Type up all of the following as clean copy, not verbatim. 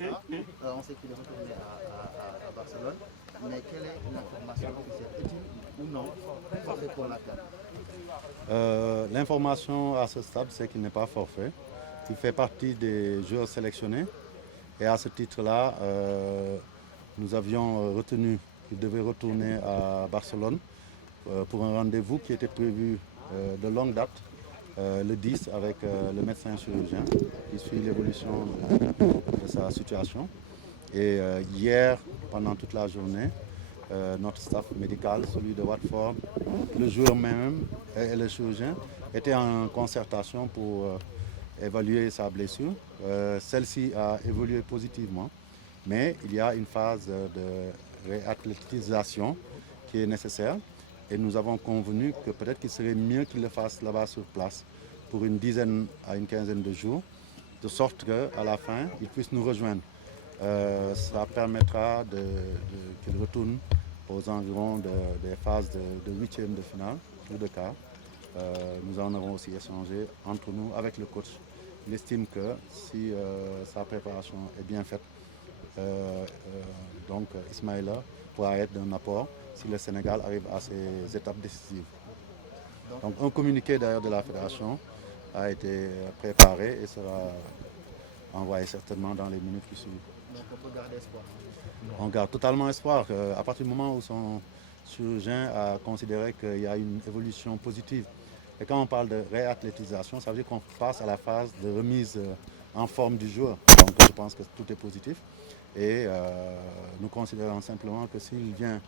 On sait qu'il est retourné à Barcelone, mais quelle est l'information officielle? Est-il ou non forfait pour la CAN? L'information à ce stade, c'est qu'il n'est pas forfait. Il fait partie des joueurs sélectionnés. Et à ce titre-là, nous avions retenu qu'il devait retourner à Barcelone pour un rendez-vous qui était prévu de longue date, le 10, avec le médecin chirurgien qui suit l'évolution de sa situation. Et hier, pendant toute la journée, notre staff médical, celui de Watford, le joueur même et le chirurgien étaient en concertation pour évaluer sa blessure. Celle-ci a évolué positivement, mais il y a une phase de réathlétisation qui est nécessaire. Et nous avons convenu que peut-être qu'il serait mieux qu'il le fasse là-bas sur place pour une dizaine à une quinzaine de jours, de sorte qu'à la fin, il puisse nous rejoindre. Ça permettra qu'il retourne aux environs des phases de huitième de finale ou de quart. Nous en avons aussi échangé entre nous avec le coach. Il estime que si sa préparation est bien faite, donc Ismaïla pourra être d'un apport si le Sénégal arrive à ces étapes décisives. Donc un communiqué d'ailleurs de la fédération a été préparé et sera envoyé certainement dans les minutes qui suivent. Donc on peut garder espoir. On garde totalement espoir à partir du moment où son chirurgien a considéré qu'il y a une évolution positive. Et quand on parle de réathlétisation, ça veut dire qu'on passe à la phase de remise en forme du joueur. Donc je pense que tout est positif. Et nous considérons simplement que s'il vient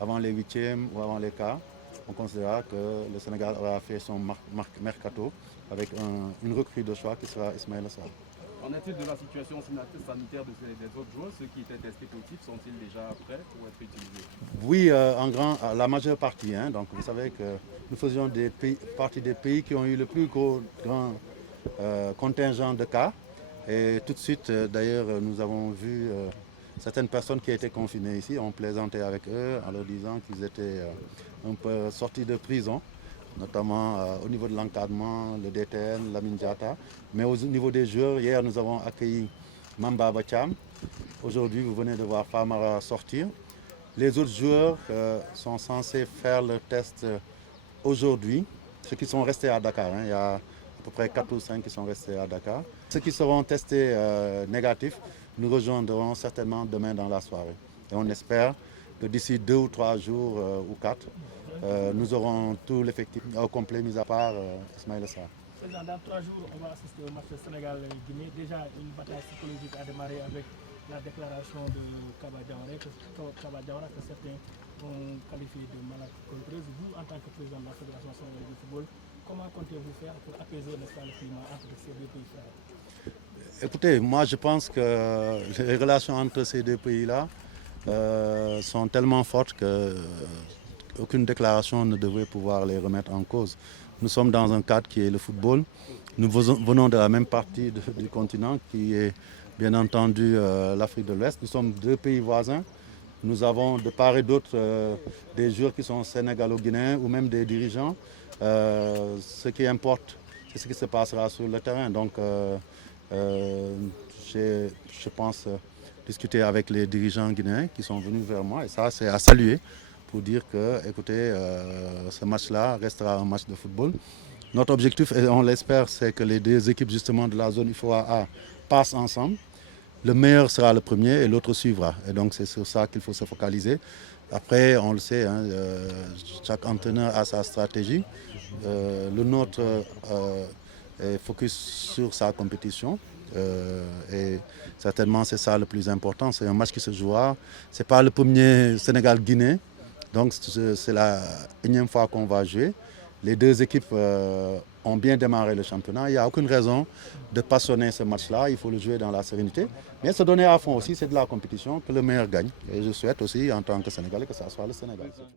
avant les huitièmes ou avant les quarts, on considérera que le Sénégal aura fait son mercato avec une recrue de choix qui sera Ismaïla Sarr. En est-il de la situation sanitaire des autres joueurs? Ceux qui étaient testés positifs sont-ils déjà prêts pour être utilisés? Oui, la majeure partie. Donc vous savez que nous faisions partie des pays qui ont eu le plus grand contingent de cas. Et tout de suite, d'ailleurs, nous avons vu certaines personnes qui étaient confinées ici. On plaisantait avec eux en leur disant qu'ils étaient un peu sortis de prison, notamment au niveau de l'encadrement, le DTN, Lamine Diatta. Mais au niveau des joueurs, hier nous avons accueilli Mamba Bacham. Aujourd'hui, vous venez de voir Famara sortir. Les autres joueurs sont censés faire le test aujourd'hui, ceux qui sont restés à Dakar. Il y a à peu près 4 ou 5 qui sont restés à Dakar. Ceux qui seront testés négatifs, nous rejoindrons certainement demain dans la soirée. Et on espère que d'ici 2 ou 3 jours ou 4, nous aurons tout l'effectif au complet, mis à part Ismaïla Sarr. Dans 3 jours, on va assister au match Sénégal-Guinée. Déjà, une bataille psychologique a démarré avec la déclaration de Kaba Diawara que certains ont qualifié de malacoloteuse. Vous, en tant que président de la Fédération sénégalaise de football, comment comptez-vous faire pour apaiser le climat entre ces deux pays frères? Écoutez, moi je pense que les relations entre ces deux pays-là sont tellement fortes qu'aucune déclaration ne devrait pouvoir les remettre en cause. Nous sommes dans un cadre qui est le football. Nous venons de la même partie du continent qui est bien entendu l'Afrique de l'Ouest. Nous sommes deux pays voisins. Nous avons de part et d'autre des joueurs qui sont sénégalo-guinéens ou même des dirigeants. Ce qui importe, c'est ce qui se passera sur le terrain. Donc, j'ai, je pense, discuté avec les dirigeants guinéens qui sont venus vers moi. Et ça, c'est à saluer pour dire que, écoutez, ce match-là restera un match de football. Notre objectif, et on l'espère, c'est que les deux équipes justement de la zone IFOA passent ensemble. Le meilleur sera le premier et l'autre suivra. Et donc c'est sur ça qu'il faut se focaliser. Après, on le sait, chaque entraîneur a sa stratégie. Le nôtre est focus sur sa compétition. Et certainement c'est ça le plus important. C'est un match qui se jouera. Ce n'est pas le premier Sénégal-Guinée. Donc c'est la énième fois qu'on va jouer. Les deux équipes ont bien démarré le championnat. Il n'y a aucune raison de passionner ce match-là. Il faut le jouer dans la sérénité. Mais se donner à fond aussi, c'est de la compétition, que le meilleur gagne. Et je souhaite aussi, en tant que Sénégalais, que ça soit le Sénégal.